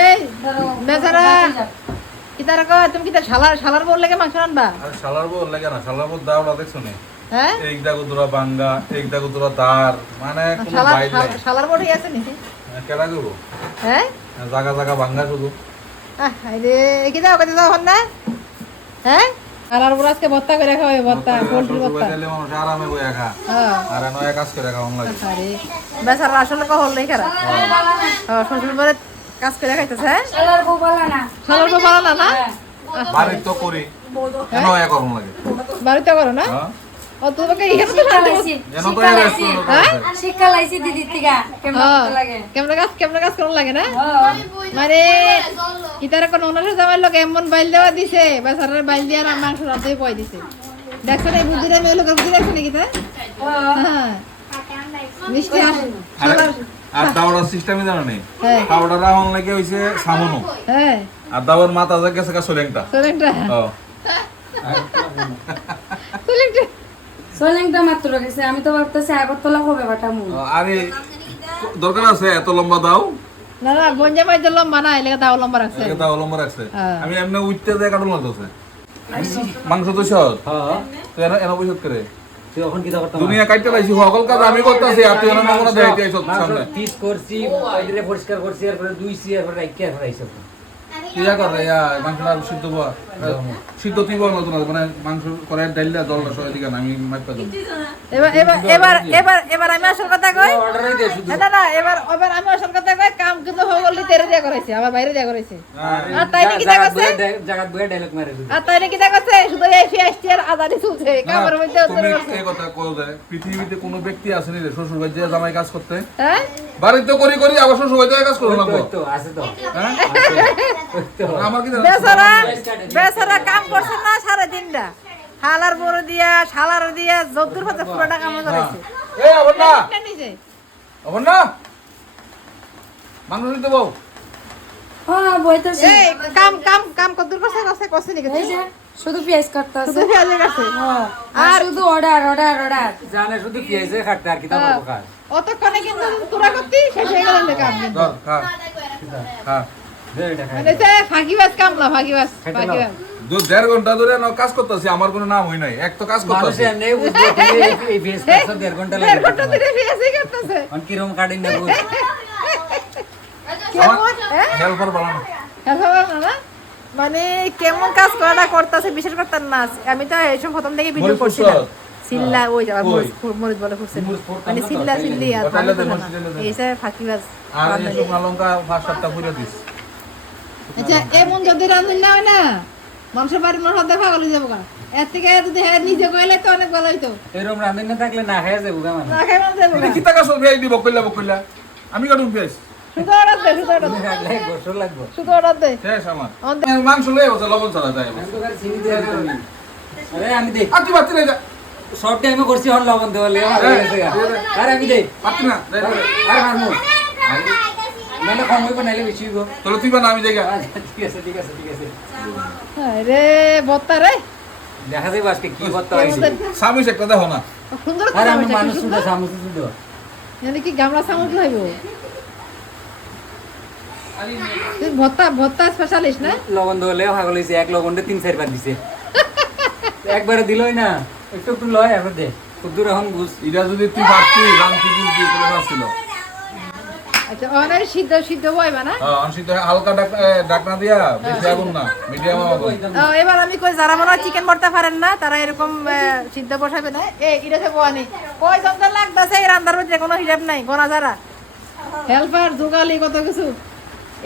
এই বেচারা। কি তারা কয় তুমি কি তার শালার শালার বল লেগে মাংস রানবা আর শালার বউ লাগে না শালার বউ দাওড়া দেখছ নি হ্যাঁ একদা গুদুরা বাঙ্গা একদা গুদুরা দার মানে কোনো শালার বাইর নাই। শালার- শালার বড় আছে নি কেডা করব হ্যাঁ জায়গা জায়গা বাঙ্গা শুধু আহ, রে কি দাও কত দাও হন না? হ্যাঁ শালার বড় আজকে ভর্তা করে খাওয়াবে ভত্তা পোল্ট্রি শ্বশুর ভত্তা। মানুষ আরামে বইয়া খা। হ্যাঁ। আর নয়া কাজ করে রাখা লাগে আরে বেচারা আসলে কহল নেই খারাপ হ্যাঁ। শ্বশুর বাড়ি কাজ করে খাইতেছে হ্যাঁ? শালার বউ বলা না। শালার বউ না? না বাড়ি তো করি। নয়া করুন লাগে? বাড়িতে করো না? এমন বাইল দেওয়া দিছে বেচারার বাইল দিয়ে আর মাংস রাতে পয় দিছে। দেখছ না এই বুদ্ধিটা মেয়ে লোকের বুদ্ধি দেখছ নাকি তা হ্যাঁ। হ্যাঁ। মিষ্টি আর দাওড়ার সিস্টেমই জানো নেই হ্যাঁ। পাউডার হইছে সামনো? হ্যাঁ। আর দাওয়ার মাথা যা গেছে কা সোলেংটা। সোলেংটা। ও। সোলেংটা। সোলেংটা মাত্র গেছে আমি তো ভাবতেছি আগরতলা হবে বাটা মু আরে দরকার আছে এত লম্বা দাও? না না বঞ্জা মাই যে লম্বা না এলাকা দাও লম্বা রাখছে। এটা দাও লম্বা রাখছে। হ্যাঁ। আমি এমনি উঠতে দেয় কাটুন লাগতেছে মাংস তো সহজ। হ্যাঁ তো এনা এনা পয়সা করে। কি করতাম দুনিয়া কাটতে লাইছি সকল কাজ আমি করতেছি আর তুই এনা নমুনা দেখাইতে আইছ সামনে। পিস করছি ওইদিকে পরিষ্কার করছি এরপরে দুইছি এরপরে রাইকে এরপরে আইসব যা করে ইয়া মাংসটা আরও সিদ্ধ সিদ্ধ তুই বল নতুন মানে মাংস করে সবাই দিকে আমি মাইপা দেবো এবার এবার এবার এবার আমি আসল কথা কই না না না এবার এবার আমি আসল কথা কই কাম কিন্তু হয়ে গেল তেরে দিয়া করাইছে আমার বাইরে দিয়া করাইছে আর তাই নাকি করছে বইয়ে ডায়লগ মারে আর তাই নাকি দেখা করছে শুধু এই ফিয়াসটি আর আদানি চলছে কামের মধ্যে উত্তর করছে এই কথা কও যে পৃথিবীতে কোনো ব্যক্তি আসেনি রে শ্বশুর বাড়ি যে জামাই কাজ করতে হ্যাঁ বাড়িতে করি করি আবার শ্বশুর বাড়িতে কাজ করো আছে তো। হ্যাঁ? ওই তো। আমার কি বেচারা বেচারা কাম করছে না সারা দিনটা হালার বড় দিয়া শালার দিয়া যদ্দুর পাতে পুরোটা কাম করাইছে এই আবার না আবার না বউ। হ্যাঁ বইতেছি। কাম কাম কাম কদ্দুর করছে করছে করছে নাকি শুধু পেঁয়াজ কাটতে আছে শুধু আর শুধু অর্ডার অর্ডার অর্ডার। জানে শুধু পিয়াজে কাটতে আর কি তা অতক্ষণে কিন্তু তোরা করতি শেষ হয়ে গেল মানে সে ফাঁকিবাজ কামলা ফাঁকিবাজ ফাঁকিবাজ। দু দেড় ঘণ্টা ধরে না কাজ করতেছি আমার কোনো নাম হই নাই। এক তো কাজ মানুষ এমনি বুঝবে এই- এই ফেস কাটছো দেড় ঘণ্টা লাগে দেড় ঘণ্টা ধরে পেঁয়াজই করতেছে। অন কিরম কাটিং না বুঝ। কেমন হ্যাঁ? হেল্পার বানানো? মানে কেমন কাজ করাটা করতেছে বিশেষ করতাম না আমি তো এইসব প্রথম থেকে ভিডিও করছিলাম? সিল্লা ওই যাবা? মরিচ বলে ফুটছে মানে সিল্লা সিল্লি আর ভালো না আলাদা। এইসব ফাঁকিবাজ আর এই লঙ্কা পাঁচ সাতটা পুরো দিস আচ্ছা এমন যদি রান্ধুন না হয় না মানুষের বাড়ির মানুষ দেখা গেল যাব গা এর থেকে যদি হ্যাঁ নিজে কইলে তো অনেক ভালো হইতো এরকম রাঁধুন না থাকলে না খাই যাব না মানুষ যাব কি টাকা সব ভিআইপি বকইলা বকইলা আমি শুধু অর্ডার দে শুধু অর্ডার দে গোসল লাগবো শুধু অর্ডার দে শেষ আমার এ, মাংস লয়ে বসে লবণ ছাড়া যায় আমি তো খালি চিনি দিয়ে আরে আমি দেই আর তুই পাচ্ছি সব টাইমে করছি হল লবণ দেওয়া গা। আরে আমি দেই। পাচ্ছি না। আরে মারমু। নাহলে কম হইব নাহলে বেশি হইব। তাহলে তুই বানা আমি আচ্ছা, ঠিক আছে ঠিক আছে ঠিক আছে। হায় রে বত্তা রে। দেখা আজকে কি করতে হয়েছে। আমাদের- স্বামী একটা দেখো না। সুন্দর আরে আমি মানুষ সুন্দর। সামুস মানে কি গামলা লইব তুই ভত্তা ভত্তা স্পেশালিস্ট না? লবণ ভাগল হয়েছে এক লবণে তিন চারবার দিছে। একবারে দিলই না। একটু একটু লয় এবার দে। খুব এখন বুঝ এটা যদি তুই ভাবছি রামছি বুঝছি তাহলে ভাবছিল আচ্ছা অনেক সিদ্ধ সিদ্ধ বইবা না? হ্যাঁ আমি তো হালকা ডাকনা দিয়া বেশি আগুন না মিডিয়াম আগুন এবার আমি কই যারা মনে চিকেন পারেন না তারা এরকম সিদ্ধ বসাবে না। বোয়ানি। লাগতেছে এই রান্নার মধ্যে কোনো হিসাব নাই গোনা যারা। হেল্পার জোগালি কত কিছু।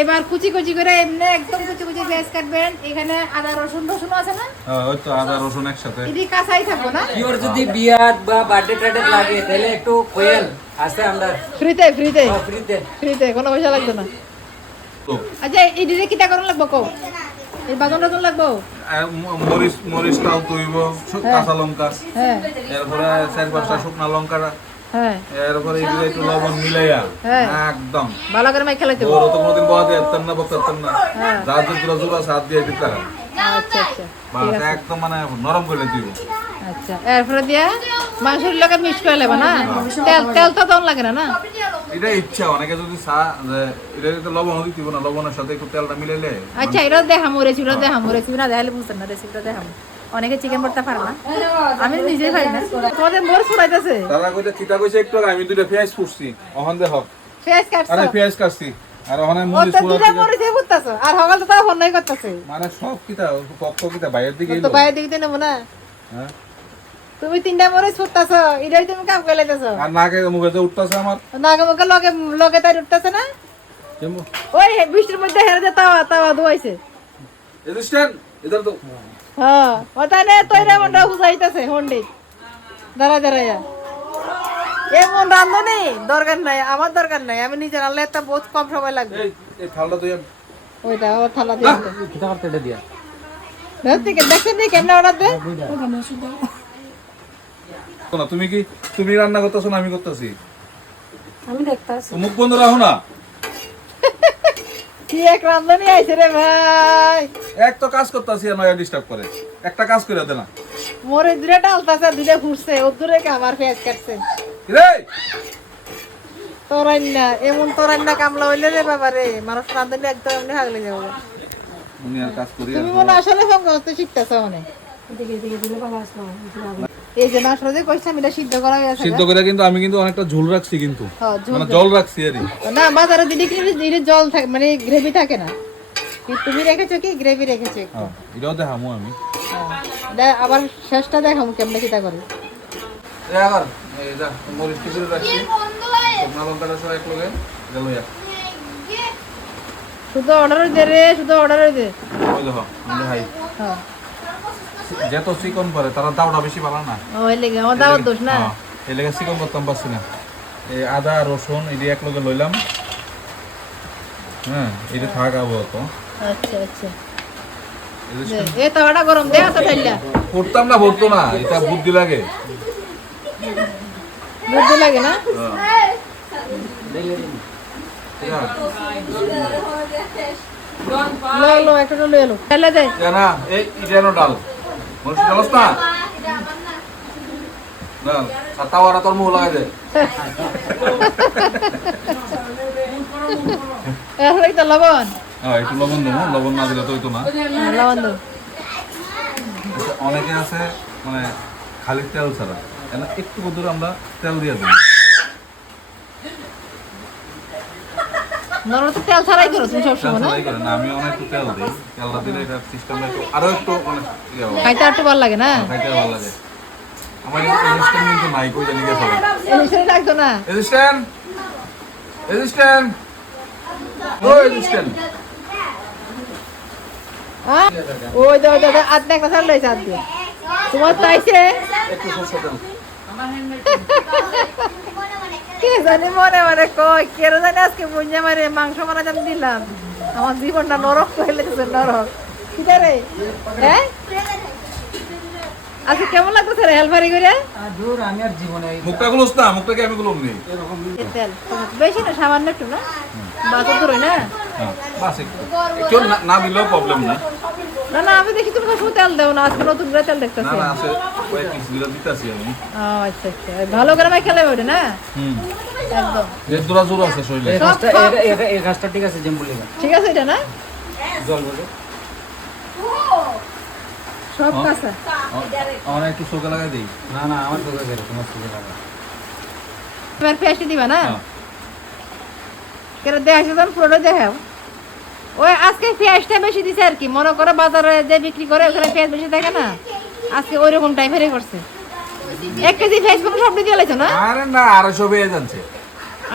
এবার কুচি কুচি করে এমনি একদম কুচি কুচি পেঁয়াজ কাটবেন। এখানে আদা রসুন রসুন আছে না? হ্যাঁ ওই তো আদা রসুন একসাথে। এটি কাঁচাই থাকব না? কিওর যদি বিয়াত বা বার্থডে টার্থডে লাগে তাহলে একটু কোয়েল আছে আমরা ফ্রিতে ফ্রিতে ফ্রিতে ফ্রিতে কোনো পয়সা লাগবে না। আচ্ছা এই দিদি কিটা করুন লাগবো কও? এই বাজন টাজন লাগবো? মরিচ মরিচটাও তুইব কাঁচা লঙ্কা। হ্যাঁ। এরপরে চার পাঁচটা শুকনা লঙ্কা হ্যাঁ। এরপরে এগুলো একটু লবণ মিলাইয়া হ্যাঁ। একদম। ভালো করে মাই খেলাইতে ওর তো কোনোদিন বহাতে পারতেন না বলতেন না হ্যাঁ। যার যে তুলা জোড়া সাত দিয়ে দিতে আচ্ছা আচ্ছা। বাস একদম মানে নরম করে দিব। আচ্ছা এরপরে দিয়া মাংসের লোকে মিক্স করে লেবা না? তেল তেল তো দম লাগে না না? এটা ইচ্ছা অনেকে যদি চা যে এটা তো লবণ দিতে না লবণের সাথে একটু তেলটা মিলাইলে আচ্ছা এটা দেখাম রেসিপিটা দেখাম রেসিপি না দেখালে বুঝতেন না রেসিপিটা দেখাম। অনেকে চিকেন করতে পারে না। আমি নিজেই পারি না। তোমাদের মোর ছড়াইতেছে। তারা কইতে কিতা কইছে একটু আমি দুইটা পেঁয়াজ ফুটছি ওখান দেখ পেঁয়াজ কাটছো? আরে পেঁয়াজ কাটছি। আর ওখানে দুটা মরিচে ফুটতাছো? আর তো তাও ফোন নাই করতেছে। মানে সব কিতা পক্ষ কিতা বাইরের দিকে তো বাইরে দিকে নেব না। হ্যাঁ। তুমি তিনটা মরিচ ফুটতাছো এটাই তুমি কাম করে লাইতেছো। আর নাকে মুখে যে উঠতাছে আমার। নাগে মুখে লগে লগে তাই উঠতেছে না? ওই বৃষ্টির মধ্যে হেরে যে তাওয়া তাওয়া ধোয়াইছে। ইধার তো। হ্যাঁ ওটা নে তৈরি মনটা হুজাইতেছে হন্ডি। দাঁড়া দাঁড়াইয়া এমন রান্ধনি দরকার নাই আমার দরকার নাই আমি নিজে একটা বহুত কম সময় লাগবে। এই এই থালটা তুই ওইটা ওর থালা দিয়ে। কিতা করতে এটা দিয়া? দেখছেন নি কেমনে অর্ডার দে তুমি কি তুমি রান্না করতেছো না আমি করতেছি? আমি দেখতাছি। মুখ বন্ধ রাখো না। কি এক রান্ধনি আইছে রে ভাই। এক তো কাজ করতেছি আর নয়া ডিস্টার্ব করে। একটা কাজ করে দে না। মোরে দূরে ডালতাছে দূরে ফুটছে ও দূরে কে আমার পেঁয়াজ কাটছে? রে তোরান্না এমন তোরান্না কামলা হইলে রে বাবা রে মানুষ রান্ধনি একদম এমনি হাগলে যাব। উনি আর কাজ করি তুমি মনে আসলে ফোন করতে শিখতেছ মানে দিলে এই যে মাছ যে কইছিলাম এটা সিদ্ধ করা আছে সিদ্ধ করে কিন্তু আমি কিন্তু অনেকটা ঝোল রাখছি কিন্তু। মানে জল রাখছি আর না বাজারে দিদি কিনে দিলে জল থাকে মানে গ্রেভি থাকে না। তুমি রেখেছো কি? গ্রেভি রেখেছো। একটু? হ্যাঁ এটাও দেখামো আমি। দে- আবার শেষটা দেখাম কেমনে কিতা করে। আবার এই যা মরিচ টিপুরে রাখছি। শুকনা লঙ্কাটা সব এক লগে গেল ইয়া শুধু অর্ডার দে রে শুধু অর্ডার দে। ওই দেখো হাই হ্যাঁ যত চিকন করে তারা দাওটা বেশি পালা না। হ্যাঁ, এই লেগে চিকন করতাম পারছি না। এই আদা রসুন এটি এক লগে লইলাম। হ্যাঁ এটা থাক আবহাওয়া তো আচ্ছা আচ্ছা। এই যে দে, এ তাওয়াটা গরম দে আসা ঠাইলা করতাম না ভরতো না এটা বুদ্ধি লাগে। বুদ্ধি লাগে না? হ্যাঁ। লো লো একটা লো এলো ঠাইলা দে না এই ইটানো ডাল। মরিচ ডালস না না ওরা তোর মুখ লাগাই দে। লবণ? হ্যাঁ একটু লবণ দেবো লবণ না দিলে তো হইতো না। হ্যাঁ, লবণ দো অনেকে আছে মানে খালি তেল ছাড়া। একটু কদূর আমরা তেল দিয়ে দিই নরম তো তেল ছাড়াই করো তুমি তেল সবসময় না না আমি অনেক তেল দিই। তেলটা দিলে এটা সিস্টেমটা একটু আরও একটু মানে ইয়ে খাইতে একটু ভালো লাগে না? খাইতে ভালো লাগে। আমার রেজিস্ট্যান্ট কিন্তু নাই কই জানি গেছে লাগতো না? রেজিস্ট্যান্ট রেজিস্ট্যান্ট ও রেজিস্ট্যান্ট হ্যাঁ? ওই দে ওই দে ওই দে, আধ একটা ছাড় লইছে আধ দিয়ে। তোমার তো আইছে। একটু সরষে তেল কে জানি মনে মনে কয় কে জানি আজকে বুঝে মারে মাংস মারা যেন দিলাম। আমার জীবনটা নরক গেছে নরক। কিটা রে? হ্যাঁ আজকে কেমন লাগতেছে রে হেলফারি করে? দূর আমি আর জীবনে মুখটা গুলোস না মুখটাকে আমি গুলো নেই তেল বেশি না সামান্য একটু না? বাসা দূর না? হ্যাঁ বাস একটু একটু না- না দিলেও প্রবলেম না না না আমি দেখি তুমি সবসময় তেল দেও না আজকে নতুন করে তেল দেখতেছি। না আছে কয়েক কিছু দিলে দিতেছি আমি। ও আচ্ছা আচ্ছা। ভালো করে মাই খেলে ওঠে না? হুম। একদম। এর দূরা জোর আছে শরীরে। এই কাজটা এই- এই- এই ঠিক আছে জেম্বুলি ঠিক আছে এটা না? জল বলে সব কাঁচা। আমার একটু চোখে লাগাই দিই। না না আমার চোখে গেলে তোমার এবার পেঁয়াজটা দিবা না? হ্যাঁ। কেন দেখাইছো তখন পুরোটা দেখাও ওই আজকে পেঁয়াজটা বেশি দিছে আর কি। মনে করো বাজারে যে বিক্রি করে ওখানে পেঁয়াজ বেশি থাকে না? আজকে ওই রকম টাইপেরই করছে। এক কেজি পেঁয়াজ কোনো সব দিয়ে লাইছো না? আরে না আড়াইশো পেয়ে যাচ্ছে।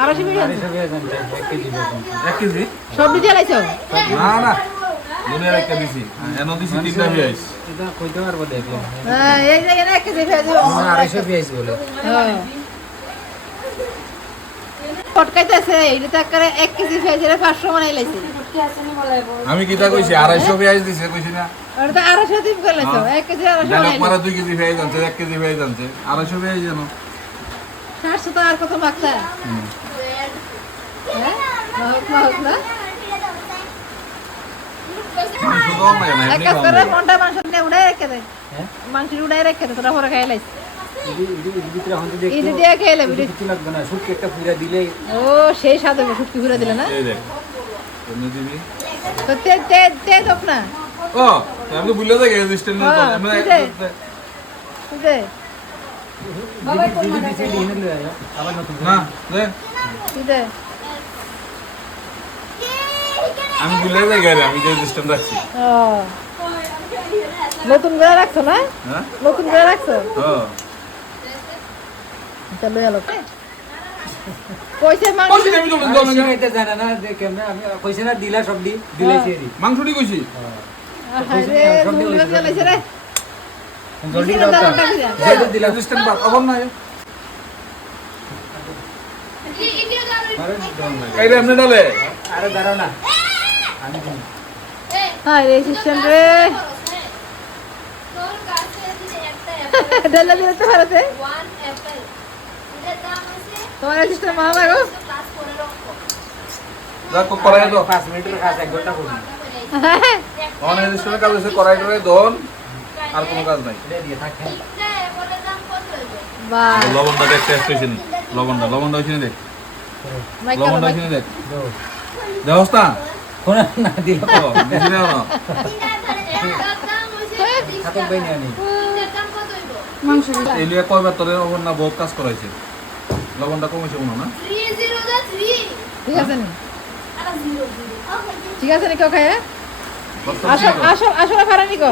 আড়াইশো মিলিয়ন এসব এক কেজি এক কেজি? সব দিয়ে লাইছো? না না। দুনিয়ার একটা দিছি। এনো দিছি তিনটা পেঁয়াজ এটা কইতে পারব দেখল হ্যাঁ এই যে এখানে এক কেজি পেঁয়াজ আড়াইশো পেঁয়াজ বলে। হ্যাঁ। পটকাইতেছে এটা তো একেবারে এক কেজি পেঁয়াজের পাঁচশো বানাই লাইছে। ফুটকি আছে নি বলাই বল আমি কিতা কইছি আড়াইশো পেঁয়াজ দিছে কইছি না? ওটা তো আড়াইশো তুমি করে এক কেজি আড়াইশো বানাই মারা দুই কেজি পেঁয়াজ আনছে এক কেজি পেঁয়াজ আনছে আড়াইশো পেঁয়াজ যেন। সাতশো তো আর কত হ্যাঁ মাহক মাহক না? এক এমনি কাজ করে মনটা মাংস নিয়ে উড়াই রেখে দে। হ্যাঁ? মাংস উড়াই রেখে দে তোরা পরে খাই দিয়ে কিছু লাগবে না শুটকি একটা দিলে ও সেই সাথে শুটকি ঘুরে দিলে না? এই দেখ এমনি দিবি। তো তে তে তে দোক না। ও আমি তো ভুলে যাই রেজিস্ট্যান্ট বাবা আবার নতুন করে। না দে। বুঝে আমি ভুলে যাই গাড়ি আমি রেজিস্ট্যান্ট রাখছি। ও। নতুন করে রাখছো না? হ্যাঁ? নতুন করে রাখছো? ও চলো গেল কইছে মাংস কইছি আমি তো আমি জল না শিখাইতে জানে না যে কেমনে আমি কইছে না দিলা সব দি দিলাইছি এরি। মাংসটি কইছি? আরে নুন গেছে রে। জলদি দাও জলদি দিলা রেজিস্ট্যান্ট বাদ আবার না আরে দাও না। কাইরে এমনি ডালে। আরে দাঁড়াও না। আমি হায় রে সিস্টেম রে। ডেলা দিতে পারতে তোমার সিস্টেম ভালো লাগো। যা করাই দাও পাঁচ মিনিটের কাজ এক ঘণ্টা করুন অন রেজিস্ট্যান্টের কাজ হচ্ছে করাই টরাই দন আর কোনো কাজ নাই। লবণটা দেখ টেস্ট হয়েছে নি লবণটা লবণটা হয়েছে নি দেখ? লবণটা হয়েছে নি দেখ? দেহস না? কোন না দিল ও দিছি না। মাংস এই লিয়ে কয়বার তোদের না বহুত কাজ করাইছে? লবণটা কমেছে মনে না ঠিক আছে নি? ঠিক আছে নি কেউ খায় কো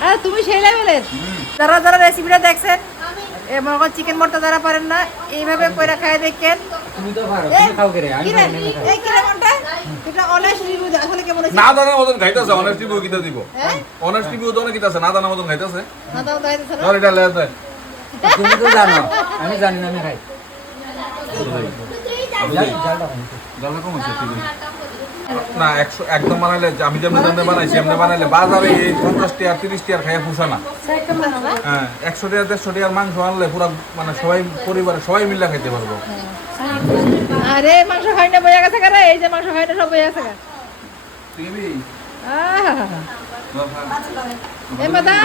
হ্যাঁ। তুমি সেই লেভেলের যারা যারা রেসিপিটা দেখছেন এ মনে করেন চিকেন মরতে যারা পারেন না এইভাবে কইরা খাই দেখেন। তুমি তো পারো তুমি খাও করে আমি কিরে পারি না, আমি খাই। এই কিরে মনটা? এটা অনেক রিভিউ আসলে কেমন হয়েছে? না দানা মতন খাইতেছে অনেস্ট রিভিউ কিটা দিব? হ্যাঁ? অনেস্ট রিভিউ তো অনেক কিটাছে না দানা মতন খাইতেছে। না দাও দাইতেছ না? এটা লে তুমি তো জানো আমি জানি না আমি খাই। কম আছে। না একশো একদম বানাইলে আমি যেমনি যেমনি বানাইছি এমনি বানাইলে বাজারে এই পঞ্চাশ টিয়ার তিরিশ টিয়ার খাইয়া পুষা না। হ্যাঁ একশো টিয়ার দেড়শো টিয়ার মাংস আনলে পুরো মানে সবাই পরিবারে সবাই মিলে খাইতে পারব। আরে মাংস খাই না বইয়া গেছে কারে? এই যে মাংস খাই না সব বইয়া গেছে আহা। ধর। এ মাদা